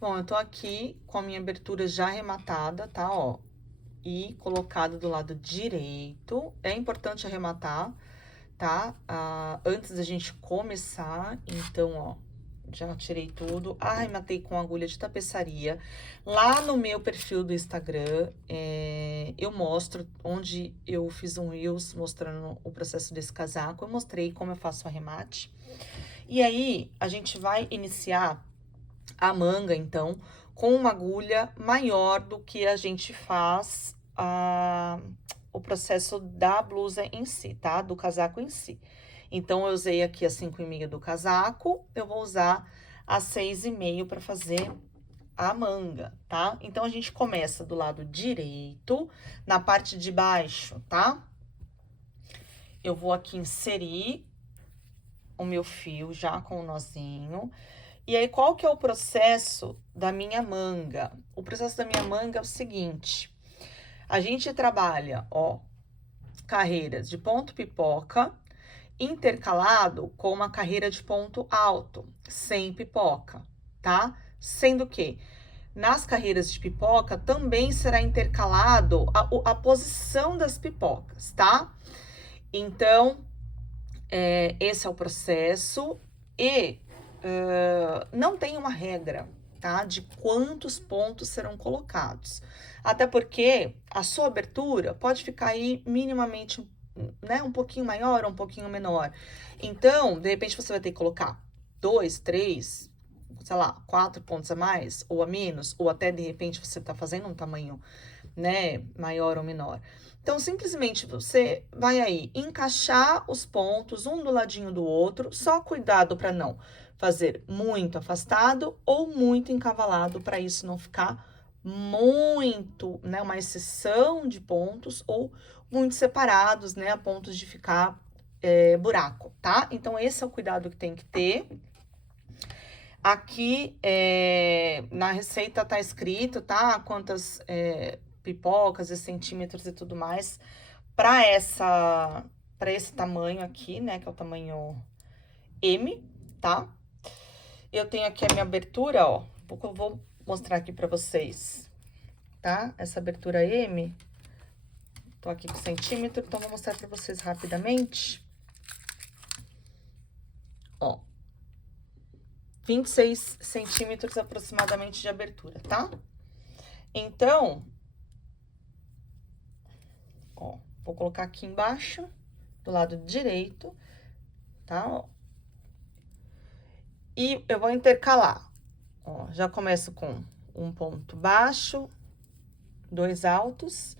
Bom, eu tô aqui com a minha abertura já arrematada, tá, ó, e colocada do lado direito. É importante arrematar, tá? Antes da gente começar, então, ó, já tirei tudo, arrematei com agulha de tapeçaria. Lá no meu perfil do Instagram, eu mostro onde eu fiz um Reels mostrando o processo desse casaco. Eu mostrei como eu faço o arremate. E aí, a gente vai iniciar a manga, então, com uma agulha maior do que a gente faz o processo da blusa em si, tá? Do casaco em si. Então, eu usei aqui a 5,5 do casaco, eu vou usar a 6,5 para fazer a manga, tá? Então, a gente começa do lado direito, na parte de baixo, tá? Eu vou aqui inserir o meu fio já com o nozinho. E aí, qual que é o processo da minha manga? O processo da minha manga é o seguinte: a gente trabalha, ó, carreiras de ponto pipoca, intercalado com uma carreira de ponto alto, sem pipoca, tá? Sendo que nas carreiras de pipoca também será intercalado a posição das pipocas, tá? Então, esse é o processo e não tem uma regra, tá? De quantos pontos serão colocados. Até porque a sua abertura pode ficar aí minimamente, né? Um pouquinho maior ou um pouquinho menor. Então, de repente, você vai ter que colocar 2, 3, sei lá, 4 pontos a mais ou a menos, ou até de repente você tá fazendo um tamanho, né, maior ou menor. Então, simplesmente você vai aí encaixar os pontos um do ladinho do outro, só cuidado para não fazer muito afastado ou muito encavalado, para isso não ficar muito, né, uma exceção de pontos ou muito separados, né, a pontos de ficar buraco, tá? Então, esse é o cuidado que tem que ter. Aqui na receita tá escrito, tá? Quantas pipocas e centímetros e tudo mais para esse tamanho aqui, né? Que é o tamanho M, tá? Eu tenho aqui a minha abertura, ó. Eu vou mostrar aqui para vocês, tá? Essa abertura M. Tô aqui com centímetro, então vou mostrar para vocês rapidamente. Ó. 26 centímetros aproximadamente de abertura, tá? Então, ó, vou colocar aqui embaixo, do lado direito, tá? Ó. E eu vou intercalar. Ó, já começo com um ponto baixo, 2 altos,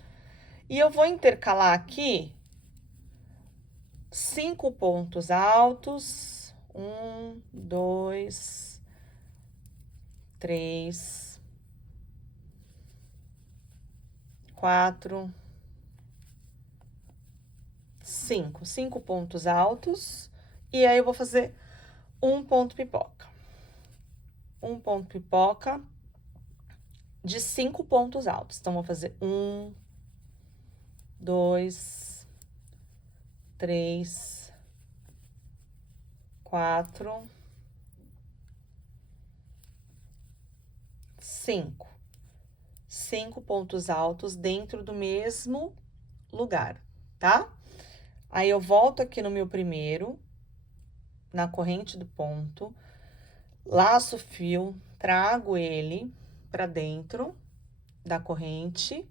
e eu vou intercalar aqui 5 pontos altos, 1, 2, 3, 4, 5. 5 pontos altos, e aí eu vou fazer um ponto pipoca. Um ponto pipoca de 5 pontos altos. Então, vou fazer 1, 2, 3, 4, 5. 5 pontos altos dentro do mesmo lugar, tá? Aí, eu volto aqui no meu primeiro, na corrente do ponto, laço o fio, trago ele pra dentro da corrente,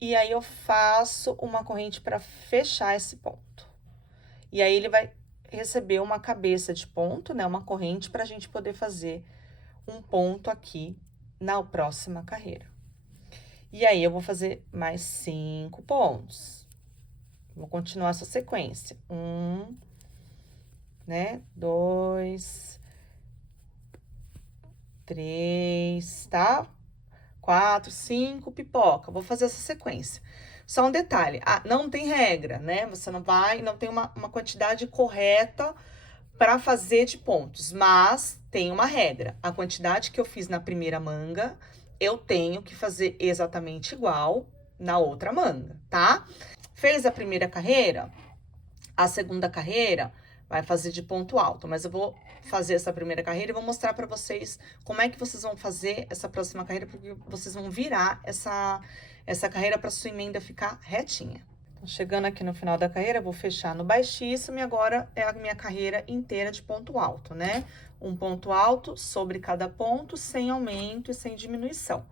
e aí eu faço uma corrente para fechar esse ponto. E aí, ele vai receber uma cabeça de ponto, né? Uma corrente pra gente poder fazer um ponto aqui na próxima carreira. E aí, eu vou fazer mais 5 pontos. Vou continuar essa sequência. 1, né? 2, 3, tá? 4, 5, pipoca. Vou fazer essa sequência. Só um detalhe, não tem regra, né? Você não tem uma quantidade correta para fazer de pontos, mas tem uma regra. A quantidade que eu fiz na primeira manga, eu tenho que fazer exatamente igual na outra manga, tá? Fez a primeira carreira, a segunda carreira vai fazer de ponto alto, mas eu vou fazer essa primeira carreira e vou mostrar para vocês como é que vocês vão fazer essa próxima carreira, porque vocês vão virar essa carreira para sua emenda ficar retinha. Então, chegando aqui no final da carreira, vou fechar no baixíssimo e agora é a minha carreira inteira de ponto alto, né? Um ponto alto sobre cada ponto, sem aumento e sem diminuição.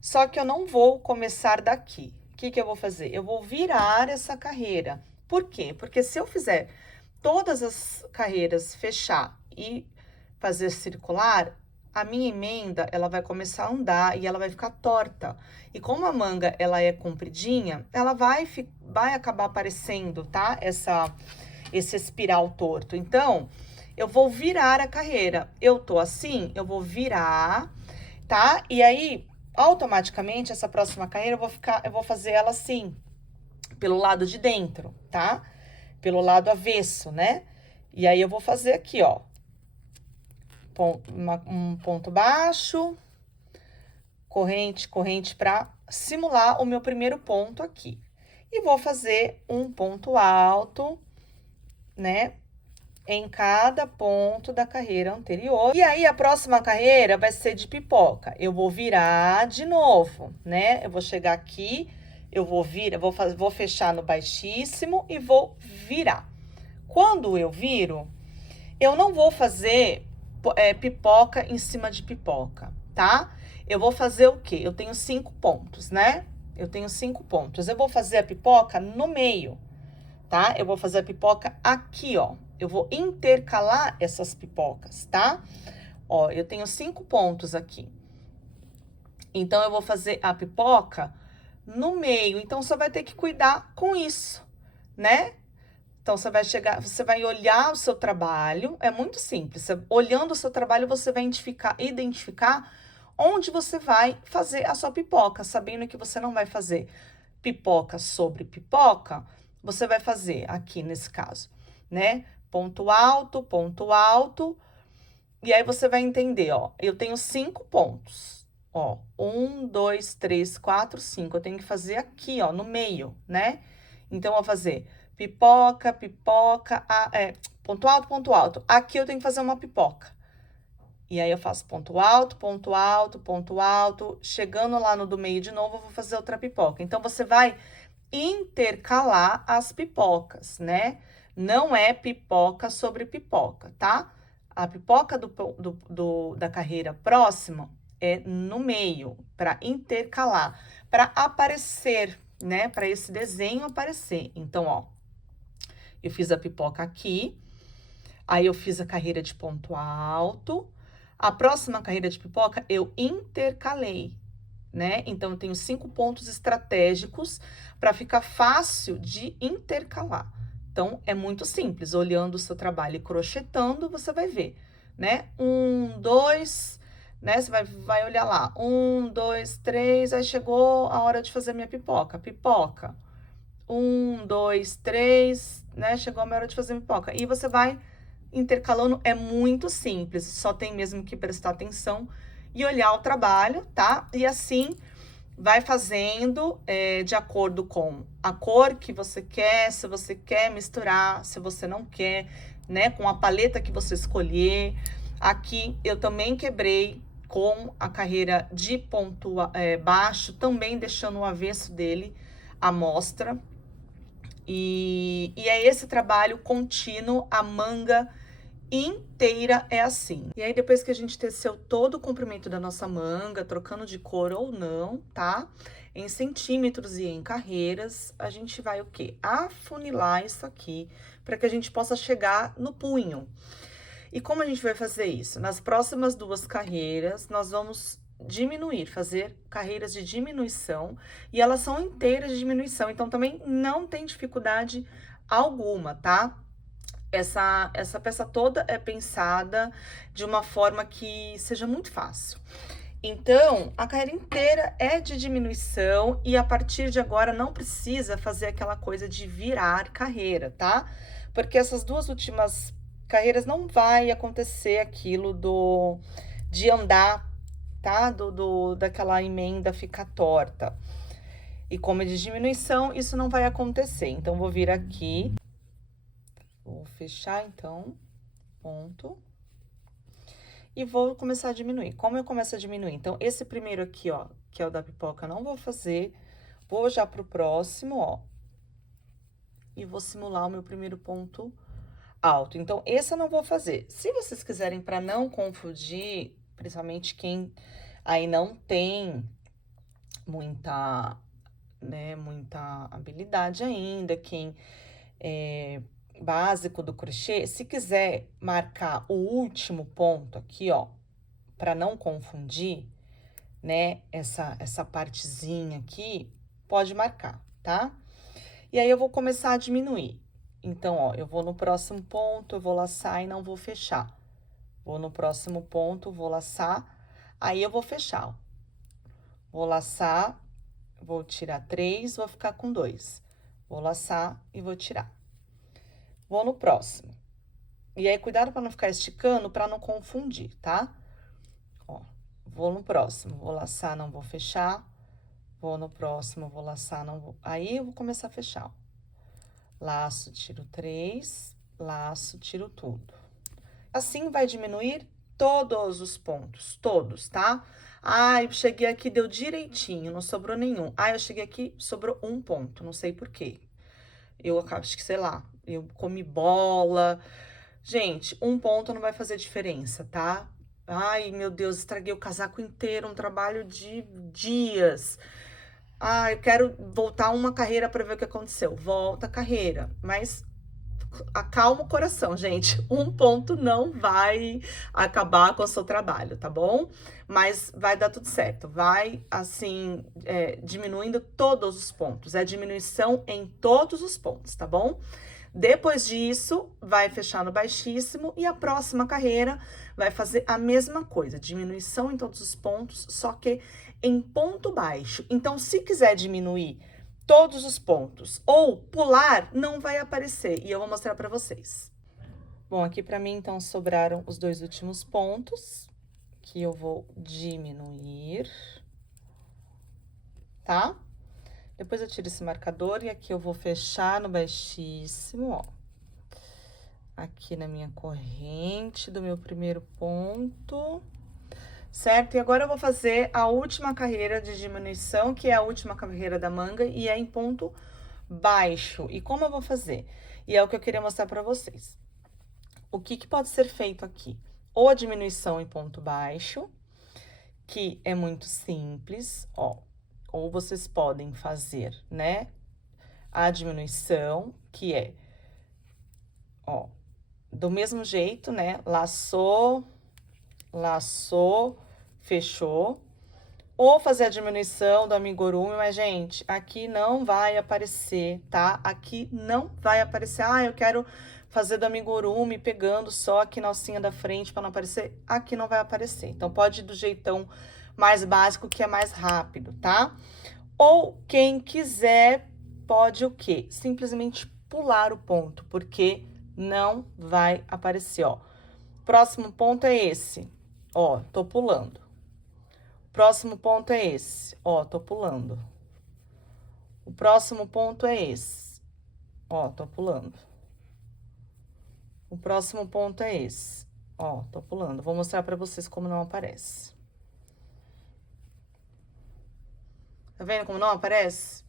Só que eu não vou começar daqui. O que que eu vou fazer? Eu vou virar essa carreira. Por quê? Porque se eu fizer todas as carreiras fechar e fazer circular, a minha emenda, ela vai começar a andar e ela vai ficar torta. E como a manga, ela é compridinha, ela vai acabar aparecendo, tá? Esse espiral torto. Então, eu vou virar a carreira. Eu tô assim, eu vou virar, tá? E aí, automaticamente, essa próxima carreira, eu vou fazer ela assim, pelo lado de dentro, tá? Pelo lado avesso, né? E aí, eu vou fazer aqui, ó. Um ponto baixo, corrente, corrente para simular o meu primeiro ponto aqui. E vou fazer um ponto alto, né? Em cada ponto da carreira anterior. E aí, a próxima carreira vai ser de pipoca. Eu vou virar de novo, né? Eu vou chegar aqui, eu vou virar, vou fechar no baixíssimo e vou virar. Quando eu viro, eu não vou fazer pipoca em cima de pipoca, tá? Eu vou fazer o quê? Eu tenho 5 pontos, né? Eu tenho 5 pontos. Eu vou fazer a pipoca no meio, tá? Eu vou fazer a pipoca aqui, ó. Eu vou intercalar essas pipocas, tá? Ó, eu tenho 5 pontos aqui. Então, eu vou fazer a pipoca no meio. Então, você vai ter que cuidar com isso, né? Então, você vai chegar, você vai olhar o seu trabalho, é muito simples. Olhando o seu trabalho, você vai identificar onde você vai fazer a sua pipoca, sabendo que você não vai fazer pipoca sobre pipoca, você vai fazer aqui nesse caso, né? Ponto alto, e aí você vai entender, ó, eu tenho 5 pontos, ó, 1, 2, 3, 4, 5, eu tenho que fazer aqui, ó, no meio, né? Então, eu vou fazer pipoca, pipoca, ponto alto. Aqui eu tenho que fazer uma pipoca. E aí, eu faço ponto alto, ponto alto, ponto alto. Chegando lá no do meio de novo, eu vou fazer outra pipoca. Então, você vai intercalar as pipocas, né? Não é pipoca sobre pipoca, tá? A pipoca da carreira próxima é no meio, para intercalar, para aparecer, né? Para esse desenho aparecer. Então, ó, eu fiz a pipoca aqui, aí eu fiz a carreira de ponto alto. A próxima carreira de pipoca eu intercalei, né? Então, eu tenho 5 pontos estratégicos para ficar fácil de intercalar. Então, é muito simples. Olhando o seu trabalho e crochetando, você vai ver, né? 1, 2, né? Você vai olhar lá. 1, 2, 3, aí chegou a hora de fazer minha pipoca. Pipoca. 1, 2, 3, né? Chegou a minha hora de fazer pipoca. E você vai intercalando, é muito simples, só tem mesmo que prestar atenção e olhar o trabalho, tá? E assim vai fazendo de acordo com a cor que você quer, se você quer misturar, se você não quer, né? Com a paleta que você escolher. Aqui eu também quebrei com a carreira de ponto baixo, também deixando o avesso dele à mostra. E é esse trabalho contínuo, a manga inteira é assim. E aí, depois que a gente teceu todo o comprimento da nossa manga, trocando de cor ou não, tá? Em centímetros e em carreiras, a gente vai o quê? Afunilar isso aqui, para que a gente possa chegar no punho. E como a gente vai fazer isso? Nas próximas 2 carreiras, nós vamos diminuir, fazer carreiras de diminuição, e elas são inteiras de diminuição, então também não tem dificuldade alguma, tá? Essa peça toda é pensada de uma forma que seja muito fácil. Então, a carreira inteira é de diminuição e a partir de agora não precisa fazer aquela coisa de virar carreira, tá? Porque essas 2 últimas carreiras não vai acontecer aquilo de andar, tá? Daquela emenda ficar torta. E como é de diminuição, isso não vai acontecer. Então, vou vir aqui, vou fechar, então, ponto. e vou começar a diminuir. Como eu começo a diminuir? Então, esse primeiro aqui, ó, que é o da pipoca, eu não vou fazer. Vou já pro próximo, ó. E vou simular o meu primeiro ponto alto. Então, esse eu não vou fazer. Se vocês quiserem, para não confundir, principalmente quem aí não tem muita, né, muita habilidade ainda, quem é básico do crochê, se quiser marcar o último ponto aqui, ó, para não confundir, né, essa partezinha aqui, pode marcar, tá? E aí, eu vou começar a diminuir. Então, ó, eu vou no próximo ponto, eu vou laçar e não vou fechar. Vou no próximo ponto, vou laçar, aí eu vou fechar, ó. Vou laçar, vou tirar 3, vou ficar com 2. Vou laçar e vou tirar. Vou no próximo. E aí, cuidado para não ficar esticando, para não confundir, tá? Ó, vou no próximo, vou laçar, não vou fechar. Vou no próximo, vou laçar, não vou... Aí, eu vou começar a fechar, ó. Laço, tiro 3, laço, tiro tudo. Assim, vai diminuir todos os pontos, todos, tá? Ah, eu cheguei aqui, deu direitinho, não sobrou nenhum. Ah, eu cheguei aqui, sobrou um ponto, não sei por quê. Eu acabo, acho que, sei lá, eu comi bola. Gente, um ponto não vai fazer diferença, tá? Ai, meu Deus, estraguei o casaco inteiro, um trabalho de dias. Ah, eu quero voltar uma carreira para ver o que aconteceu. Volta a carreira, mas acalma o coração, gente. Um ponto não vai acabar com o seu trabalho, tá bom? Mas vai dar tudo certo. Vai, assim, diminuindo todos os pontos. É diminuição em todos os pontos, tá bom? Depois disso, vai fechar no baixíssimo e a próxima carreira vai fazer a mesma coisa, diminuição em todos os pontos, só que em ponto baixo. Então, se quiser diminuir todos os pontos ou pular, não vai aparecer e eu vou mostrar para vocês. Bom, aqui para mim, então, sobraram os 2 últimos pontos, que eu vou diminuir, tá? Depois eu tiro esse marcador e aqui eu vou fechar no baixíssimo, ó. Aqui na minha corrente do meu primeiro ponto, certo? E agora eu vou fazer a última carreira de diminuição, que é a última carreira da manga, e é em ponto baixo. E como eu vou fazer? E é o que eu queria mostrar pra vocês. O que pode ser feito aqui? Ou a diminuição em ponto baixo, que é muito simples, ó. Ou vocês podem fazer, né, a diminuição, que é, ó, do mesmo jeito, né, laçou, laçou, fechou. Ou fazer a diminuição do amigurumi, mas, gente, aqui não vai aparecer, tá? Aqui não vai aparecer. Ah, eu quero fazer do amigurumi pegando só aqui na alcinha da frente para não aparecer. Aqui não vai aparecer. Então, pode ir do jeitão mais básico, que é mais rápido, tá? Ou quem quiser, pode o quê? Simplesmente pular o ponto, porque não vai aparecer, ó. Próximo ponto é esse, ó, tô pulando. Próximo ponto é esse, ó, tô pulando. O próximo ponto é esse, ó, tô pulando. O próximo ponto é esse, ó, tô pulando. Vou mostrar pra vocês como não aparece. Tá vendo como não aparece?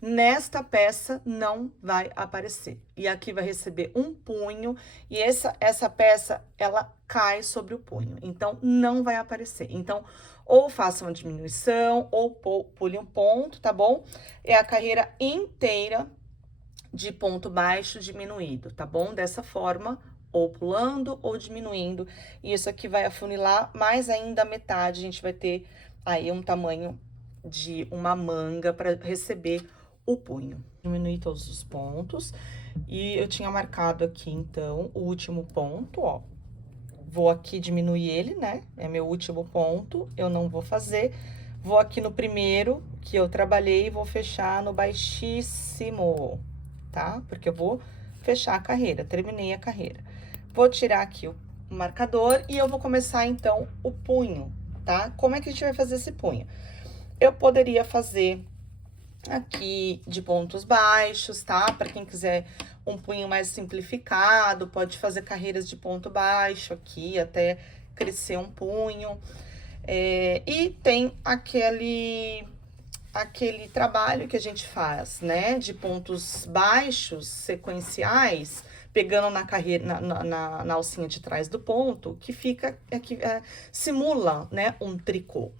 Nesta peça não vai aparecer. E aqui vai receber um punho, e essa peça, ela cai sobre o punho. Então, não vai aparecer. Então, ou faça uma diminuição, ou pule um ponto, tá bom? É a carreira inteira de ponto baixo diminuído, tá bom? Dessa forma, ou pulando ou diminuindo. E isso aqui vai afunilar mais ainda a metade. A gente vai ter aí um tamanho de uma manga para receber o punho. Diminuir todos os pontos. E eu tinha marcado aqui, então, o último ponto, ó. Vou aqui diminuir ele, né? É meu último ponto, eu não vou fazer. Vou aqui no primeiro que eu trabalhei e vou fechar no baixíssimo, tá? Porque eu vou fechar a carreira, terminei a carreira. Vou tirar aqui o marcador e eu vou começar, então, o punho, tá? Como é que a gente vai fazer esse punho? Eu poderia fazer aqui de pontos baixos, tá? Para quem quiser um punho mais simplificado, pode fazer carreiras de ponto baixo aqui, até crescer um punho. E tem aquele trabalho que a gente faz, né, de pontos baixos, sequenciais, pegando na carreira, na alcinha de trás do ponto, que fica, simula, né, um tricô,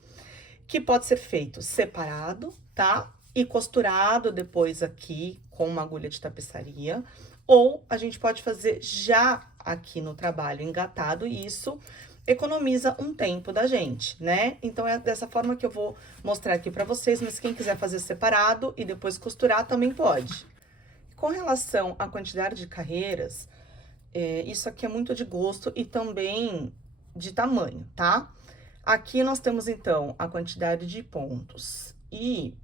que pode ser feito separado, tá? E costurado depois aqui com uma agulha de tapeçaria, ou a gente pode fazer já aqui no trabalho engatado, e isso economiza um tempo da gente, né? Então, é dessa forma que eu vou mostrar aqui pra vocês, mas quem quiser fazer separado e depois costurar também pode. Com relação à quantidade de carreiras, isso aqui é muito de gosto e também de tamanho, tá? Aqui nós temos, então, a quantidade de pontos e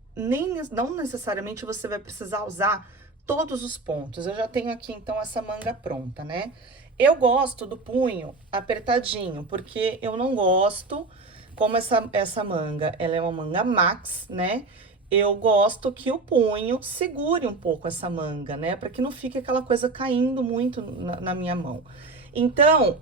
não necessariamente você vai precisar usar todos os pontos. Eu já tenho aqui, então, essa manga pronta, né? Eu gosto do punho apertadinho, porque eu não gosto, como essa manga, ela é uma manga max, né? Eu gosto que o punho segure um pouco essa manga, né? Para que não fique aquela coisa caindo muito na minha mão. Então,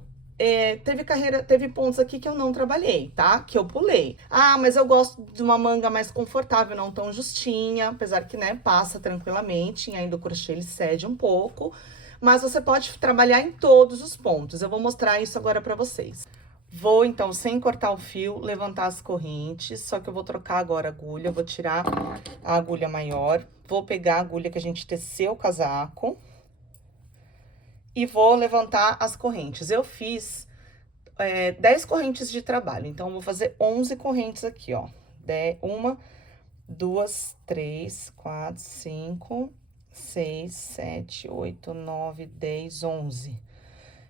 teve pontos aqui que eu não trabalhei, tá? Que eu pulei. Ah, mas eu gosto de uma manga mais confortável, não tão justinha, apesar que, né, passa tranquilamente, e ainda o crochê ele cede um pouco. Mas você pode trabalhar em todos os pontos. Eu vou mostrar isso agora pra vocês. Vou, então, sem cortar o fio, levantar as correntes, só que eu vou trocar agora a agulha, vou tirar a agulha maior, vou pegar a agulha que a gente teceu o casaco e vou levantar as correntes. Eu fiz 10 correntes de trabalho, então, eu vou fazer 11 correntes aqui, ó. 1, 2, 3, 4, 5, 6, 7, 8, 9, 10, 11.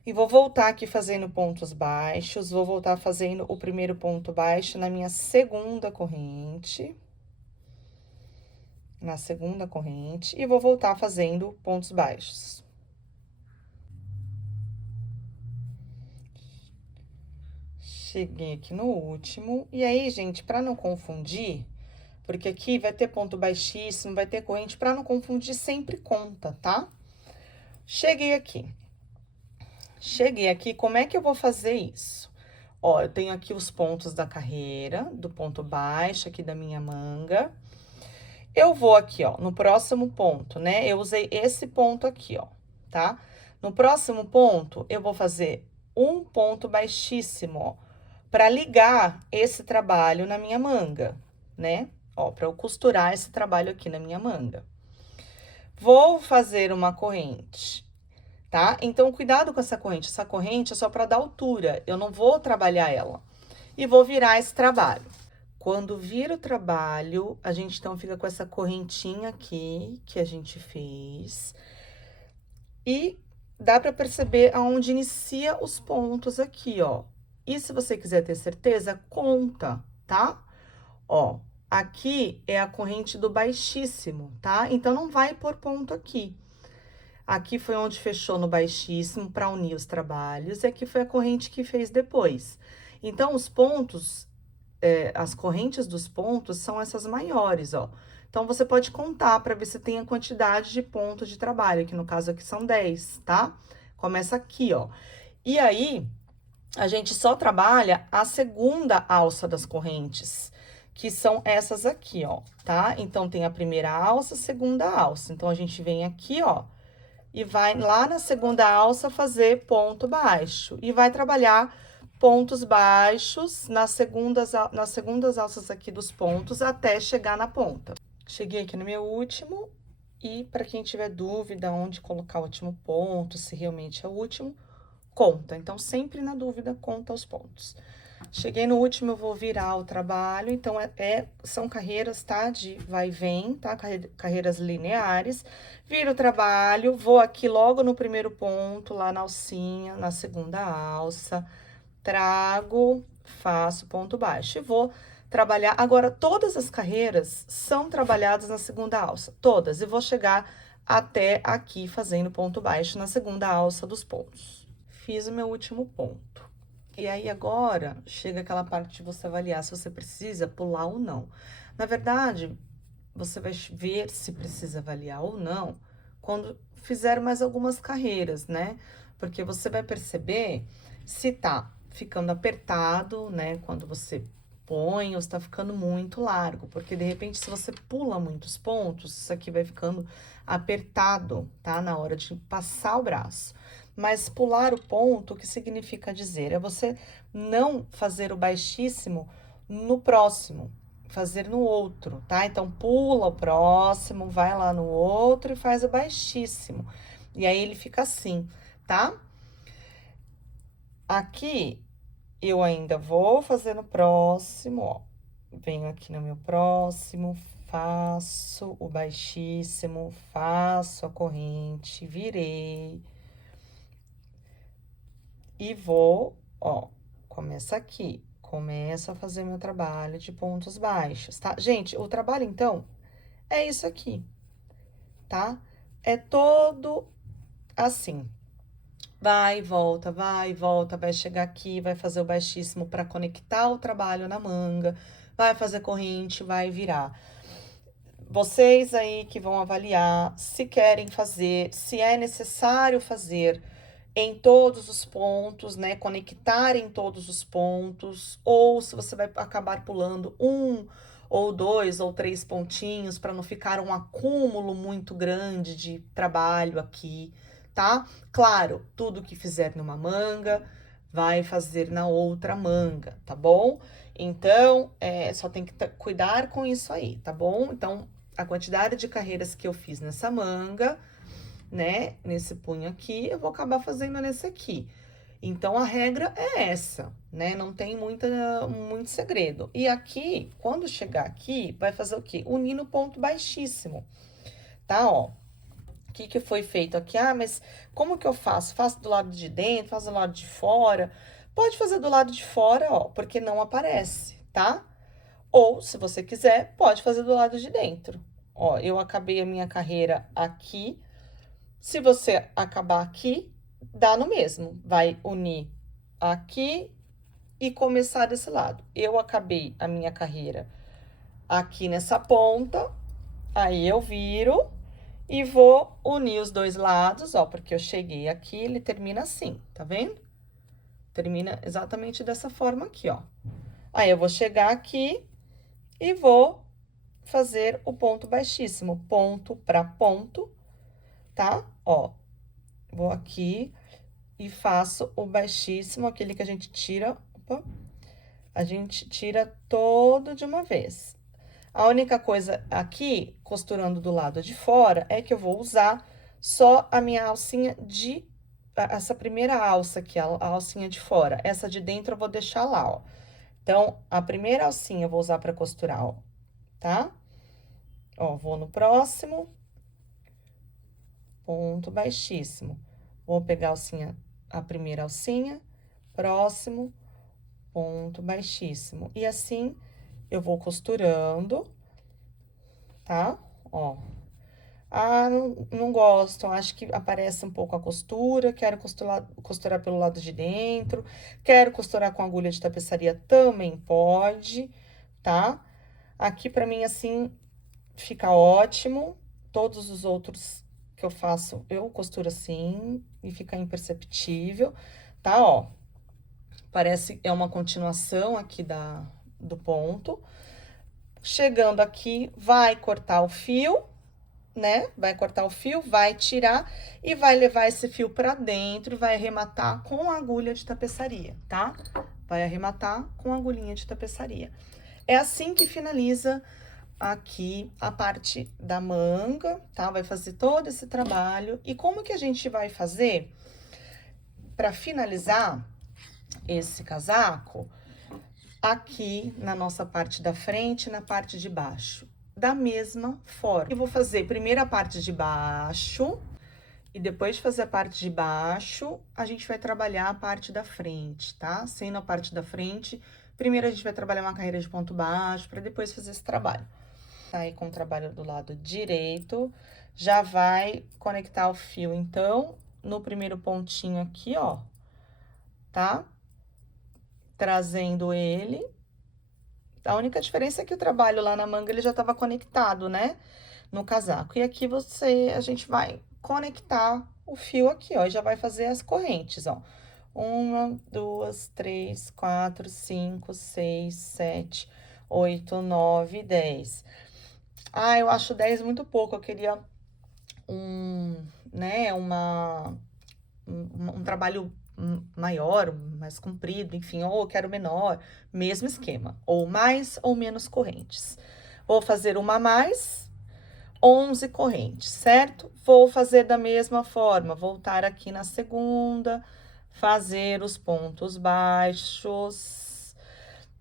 E vou voltar aqui fazendo pontos baixos, vou voltar fazendo o primeiro ponto baixo na minha segunda corrente. Na segunda corrente, e vou voltar fazendo pontos baixos. Cheguei aqui no último, e aí, gente, pra não confundir, porque aqui vai ter ponto baixíssimo, vai ter corrente, pra não confundir, sempre conta, tá? Cheguei aqui. Cheguei aqui, como é que eu vou fazer isso? Ó, eu tenho aqui os pontos da carreira, do ponto baixo aqui da minha manga. Eu vou aqui, ó, no próximo ponto, né? Eu usei esse ponto aqui, ó, tá? No próximo ponto, eu vou fazer um ponto baixíssimo, ó, pra ligar esse trabalho na minha manga, né? Ó, pra eu costurar esse trabalho aqui na minha manga. Vou fazer uma corrente, tá? Então, cuidado com essa corrente. Essa corrente é só para dar altura, eu não vou trabalhar ela. E vou virar esse trabalho. Quando vira o trabalho, a gente, então, fica com essa correntinha aqui, que a gente fez. E dá para perceber aonde inicia os pontos aqui, ó. E se você quiser ter certeza, conta, tá? Ó, aqui é a corrente do baixíssimo, tá? Então, não vai pôr ponto aqui. Aqui foi onde fechou no baixíssimo para unir os trabalhos, e aqui foi a corrente que fez depois. Então, os pontos, as correntes dos pontos são essas maiores, ó. Então, você pode contar para ver se tem a quantidade de pontos de trabalho, que no caso aqui são 10, tá? Começa aqui, ó. E aí, a gente só trabalha a segunda alça das correntes, que são essas aqui, ó, tá? Então, tem a primeira alça, a segunda alça. Então, a gente vem aqui, ó, e vai lá na segunda alça fazer ponto baixo. E vai trabalhar pontos baixos nas segundas alças aqui dos pontos até chegar na ponta. Cheguei aqui no meu último, e para quem tiver dúvida onde colocar o último ponto, se realmente é o último, conta. Então, sempre na dúvida, conta os pontos. Cheguei no último, eu vou virar o trabalho, então, são carreiras, tá? De vai e vem, tá? Carreiras lineares. Viro o trabalho, vou aqui logo no primeiro ponto, lá na alcinha, na segunda alça, trago, faço ponto baixo e vou trabalhar. Agora, todas as carreiras são trabalhadas na segunda alça, todas, e vou chegar até aqui fazendo ponto baixo na segunda alça dos pontos. Fiz o meu último ponto. E aí, agora, chega aquela parte de você avaliar se você precisa pular ou não. Na verdade, você vai ver se precisa avaliar ou não quando fizer mais algumas carreiras, né? Porque você vai perceber se tá ficando apertado, né? Quando você põe, ou está ficando muito largo, porque de repente, se você pula muitos pontos, isso aqui vai ficando apertado, tá? Na hora de passar o braço. Mas pular o ponto, o que significa dizer? É você não fazer o baixíssimo no próximo, fazer no outro, tá? Então, pula o próximo, vai lá no outro e faz o baixíssimo. E aí, ele fica assim, tá? Aqui, eu ainda vou fazer no próximo, ó. Venho aqui no meu próximo, faço o baixíssimo, faço a corrente, virei. E vou, ó, começa aqui. Começo a fazer meu trabalho de pontos baixos, tá? Gente, o trabalho, então, é isso aqui, tá? É todo assim. Vai, volta, vai chegar aqui, vai fazer o baixíssimo para conectar o trabalho na manga, vai fazer corrente, vai virar. Vocês aí que vão avaliar se querem fazer, se é necessário fazer em todos os pontos, né? Conectar em todos os pontos, ou se você vai acabar pulando um ou dois ou três pontinhos para não ficar um acúmulo muito grande de trabalho aqui, tá? Claro, tudo que fizer numa manga vai fazer na outra manga, tá bom? Então, só tem que cuidar com isso aí, tá bom? Então, a quantidade de carreiras que eu fiz nessa manga, né, nesse punho aqui, eu vou acabar fazendo nesse aqui. Então, a regra é essa, né? Não tem muito segredo. E aqui, quando chegar aqui, vai fazer o quê? Unir no ponto baixíssimo, tá? Ó, o que que foi feito aqui? Ah, mas como que eu faço? Faço do lado de dentro, faço do lado de fora? Pode fazer do lado de fora, ó, porque não aparece, tá? Ou, se você quiser, pode fazer do lado de dentro. Ó, eu acabei a minha carreira aqui. Se você acabar aqui, dá no mesmo. Vai unir aqui e começar desse lado. Eu acabei a minha carreira aqui nessa ponta, aí eu viro e vou unir os dois lados, ó, porque eu cheguei aqui, ele termina assim, tá vendo? Termina exatamente dessa forma aqui, ó. Aí eu vou chegar aqui e vou fazer o ponto baixíssimo, ponto para ponto, tá? Ó, vou aqui e faço o baixíssimo, aquele que a gente tira, opa, a gente tira todo de uma vez. A única coisa aqui, costurando do lado de fora, é que eu vou usar só a minha alcinha essa primeira alça aqui, a alcinha de fora. Essa de dentro eu vou deixar lá, ó. Então, a primeira alcinha eu vou usar para costurar, ó, tá? Ó, vou no próximo, ponto baixíssimo. Vou pegar a primeira alcinha, próximo, ponto baixíssimo. E assim, eu vou costurando, tá? Ó. Ah, não gosto, acho que aparece um pouco a costura, quero costurar pelo lado de dentro, quero costurar com agulha de tapeçaria, também pode, tá? Aqui, pra mim, assim, fica ótimo. Todos os outros que eu faço, eu costuro assim e fica imperceptível, tá? Ó, parece é uma continuação aqui do ponto. Chegando aqui, vai cortar o fio, né? Vai cortar o fio, vai tirar e vai levar esse fio pra dentro e vai arrematar com a agulha de tapeçaria, tá? Vai arrematar com a agulhinha de tapeçaria. É assim que finaliza aqui a parte da manga, tá? Vai fazer todo esse trabalho. E como que a gente vai fazer para finalizar esse casaco? Aqui na nossa parte da frente, na parte de baixo, da mesma forma. Eu vou fazer primeiro a parte de baixo e depois de fazer a parte de baixo, a gente vai trabalhar a parte da frente, tá? Sendo a parte da frente, primeiro a gente vai trabalhar uma carreira de ponto baixo para depois fazer esse trabalho. Tá aí com o trabalho do lado direito, já vai conectar o fio, então, no primeiro pontinho aqui, ó, tá? Trazendo ele. A única diferença é que o trabalho lá na manga, ele já tava conectado, né? No casaco. E aqui a gente vai conectar o fio aqui, ó, e já vai fazer as correntes, ó. 1, 2, 3, 4, 5, 6, 7, 8, 9, 10. Ah, eu acho 10 muito pouco, eu queria né, um trabalho maior, mais comprido, enfim, ou eu quero menor, mesmo esquema, ou mais ou menos correntes. Vou fazer uma a mais, 11 correntes, certo? Vou fazer da mesma forma, voltar aqui na segunda, fazer os pontos baixos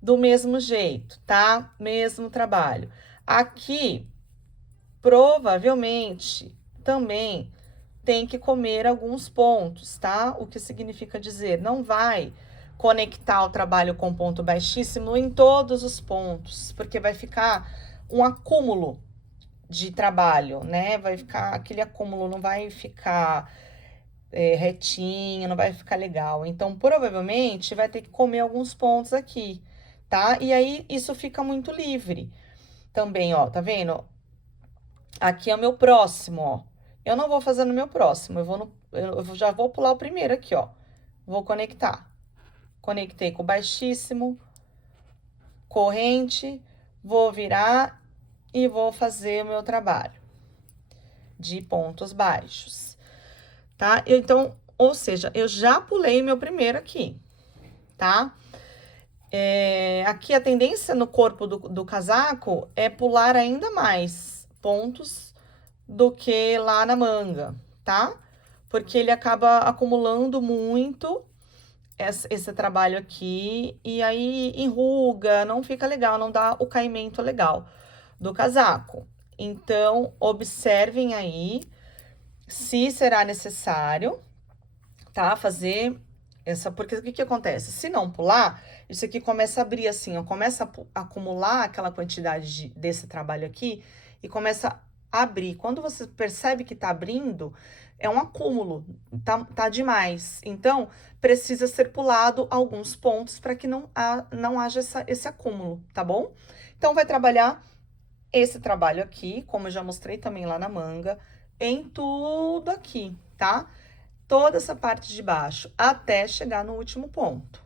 do mesmo jeito, tá? Mesmo trabalho. Aqui, provavelmente, também tem que comer alguns pontos, tá? O que significa dizer, não vai conectar o trabalho com ponto baixíssimo em todos os pontos, porque vai ficar um acúmulo de trabalho, né? Vai ficar aquele acúmulo, não vai ficar retinho, não vai ficar legal. Então, provavelmente, vai ter que comer alguns pontos aqui, tá? E aí, isso fica muito livre também, ó, tá vendo? Aqui é o meu próximo, ó. Eu não vou fazer no meu próximo, eu já vou pular o primeiro aqui, ó. Vou conectar. Conectei com baixíssimo, corrente, vou virar e vou fazer o meu trabalho de pontos baixos, tá? Então, ou seja, eu já pulei meu primeiro aqui, tá? Aqui a tendência no corpo do casaco é pular ainda mais pontos do que lá na manga, tá? Porque ele acaba acumulando muito esse trabalho aqui e aí enruga, não fica legal, não dá o caimento legal do casaco. Então, observem aí se será necessário, tá? Fazer essa, porque o que que acontece? Se não pular, isso aqui começa a abrir assim, ó, começa a acumular aquela quantidade desse trabalho aqui e começa a abrir. Quando você percebe que tá abrindo, é um acúmulo, tá demais. Então, precisa ser pulado alguns pontos para que não haja esse acúmulo, tá bom? Então, vai trabalhar esse trabalho aqui, como eu já mostrei também lá na manga, em tudo aqui, tá? Toda essa parte de baixo até chegar no último ponto.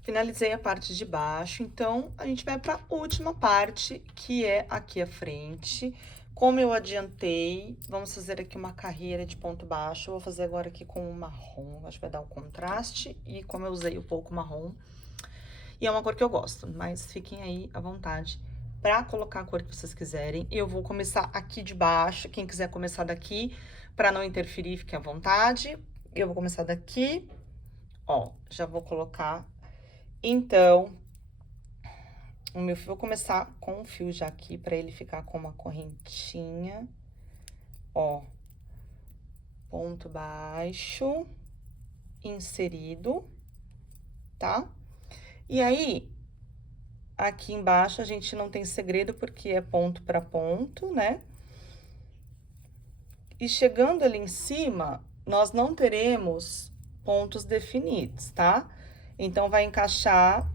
Finalizei a parte de baixo, então a gente vai para a última parte, que é aqui à frente. Como eu adiantei, vamos fazer aqui uma carreira de ponto baixo. Eu vou fazer agora aqui com o marrom, acho que vai dar um contraste. E como eu usei um pouco marrom, e é uma cor que eu gosto, mas fiquem aí à vontade para colocar a cor que vocês quiserem. Eu vou começar aqui de baixo, quem quiser começar daqui, para não interferir, fique à vontade. Eu vou começar daqui, ó, já vou colocar. Então, o meu fio, vou começar com o fio já aqui, para ele ficar com uma correntinha, ó. Ponto baixo, inserido, tá? E aí, aqui embaixo a gente não tem segredo, porque é ponto para ponto, né? E chegando ali em cima, nós não teremos pontos definidos, tá? Então, vai encaixar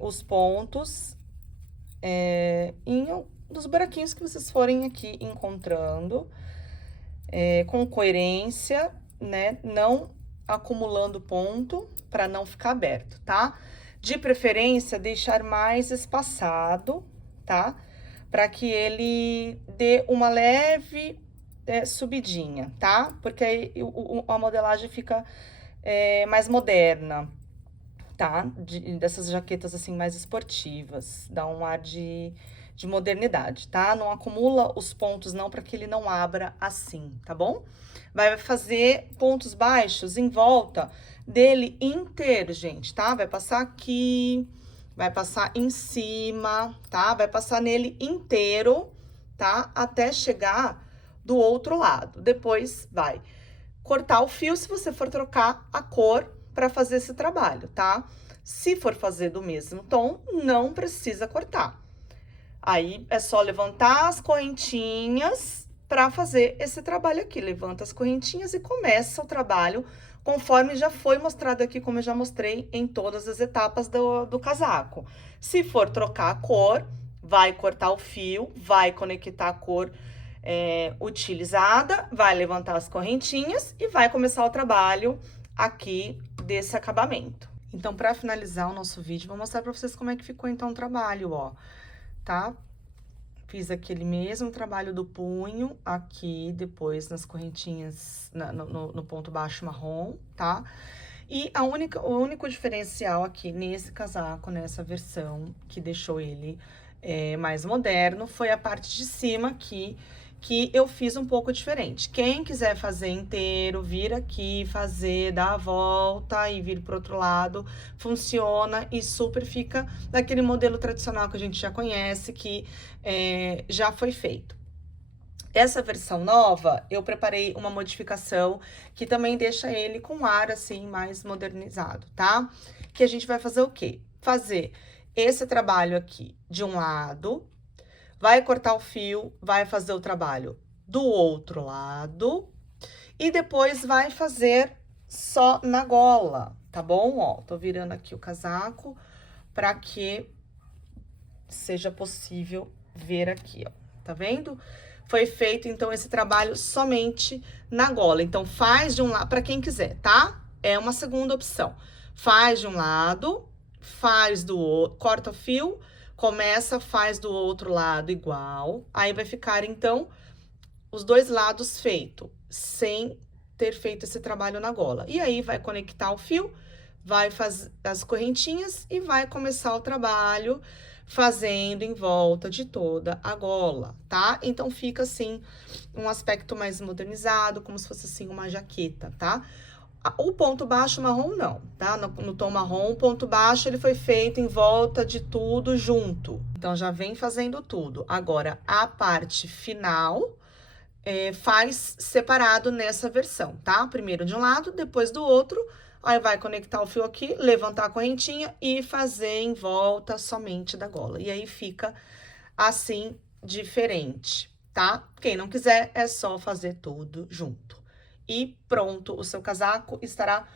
os pontos nos buraquinhos que vocês forem aqui encontrando, com coerência, né? Não acumulando ponto para não ficar aberto, tá? De preferência, deixar mais espaçado, tá? Para que ele dê uma leve subidinha, tá? Porque aí a modelagem fica mais moderna, tá? Dessas jaquetas assim mais esportivas, dá um ar de modernidade, tá? Não acumula os pontos não, para que ele não abra assim, tá bom? Vai fazer pontos baixos em volta dele inteiro, gente, tá? Vai passar aqui, vai passar em cima, tá? Vai passar nele inteiro, tá? Até chegar do outro lado. Depois vai cortar o fio se você for trocar a cor para fazer esse trabalho, tá? Se for fazer do mesmo tom, não precisa cortar. Aí é só levantar as correntinhas para fazer esse trabalho aqui. Levanta as correntinhas e começa o trabalho conforme já foi mostrado aqui, como eu já mostrei em todas as etapas do casaco. Se for trocar a cor, vai cortar o fio, vai conectar a cor utilizada, vai levantar as correntinhas e vai começar o trabalho aqui desse acabamento. Então, para finalizar o nosso vídeo, vou mostrar para vocês como é que ficou, então, o trabalho, ó, tá? Fiz aquele mesmo trabalho do punho aqui, depois nas correntinhas, no ponto baixo marrom, tá? E o único diferencial aqui nesse casaco, nessa versão, que deixou ele mais moderno, foi a parte de cima aqui, que eu fiz um pouco diferente. Quem quiser fazer inteiro, vir aqui, fazer, dar a volta e vir pro outro lado, funciona e super fica daquele modelo tradicional que a gente já conhece, que já foi feito. Essa versão nova, eu preparei uma modificação que também deixa ele com ar, assim, mais modernizado, tá? Que a gente vai fazer o quê? Fazer esse trabalho aqui de um lado, vai cortar o fio, vai fazer o trabalho do outro lado e depois vai fazer só na gola, tá bom? Ó, tô virando aqui o casaco para que seja possível ver aqui, ó, tá vendo? Foi feito, então, esse trabalho somente na gola. Então, faz de um lado, para quem quiser, tá? É uma segunda opção. Faz de um lado, faz do outro, corta o fio, começa, faz do outro lado igual. Aí, vai ficar, então, os dois lados feito, sem ter feito esse trabalho na gola. E aí, vai conectar o fio, vai fazer as correntinhas e vai começar o trabalho fazendo em volta de toda a gola, tá? Então, fica assim, um aspecto mais modernizado, como se fosse assim uma jaqueta, tá? O ponto baixo marrom não, tá? No tom marrom, o ponto baixo ele foi feito em volta de tudo junto. Então, já vem fazendo tudo. Agora, a parte final faz separado nessa versão, tá? Primeiro de um lado, depois do outro. Aí, vai conectar o fio aqui, levantar a correntinha e fazer em volta somente da gola. E aí, fica assim, diferente, tá? Quem não quiser, é só fazer tudo junto. E pronto, o seu casaco estará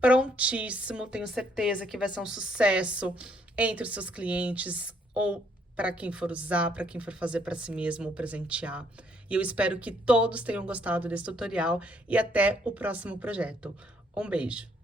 prontíssimo. Tenho certeza que vai ser um sucesso entre os seus clientes ou para quem for usar, para quem for fazer para si mesmo ou presentear. E eu espero que todos tenham gostado desse tutorial e até o próximo projeto. Um beijo!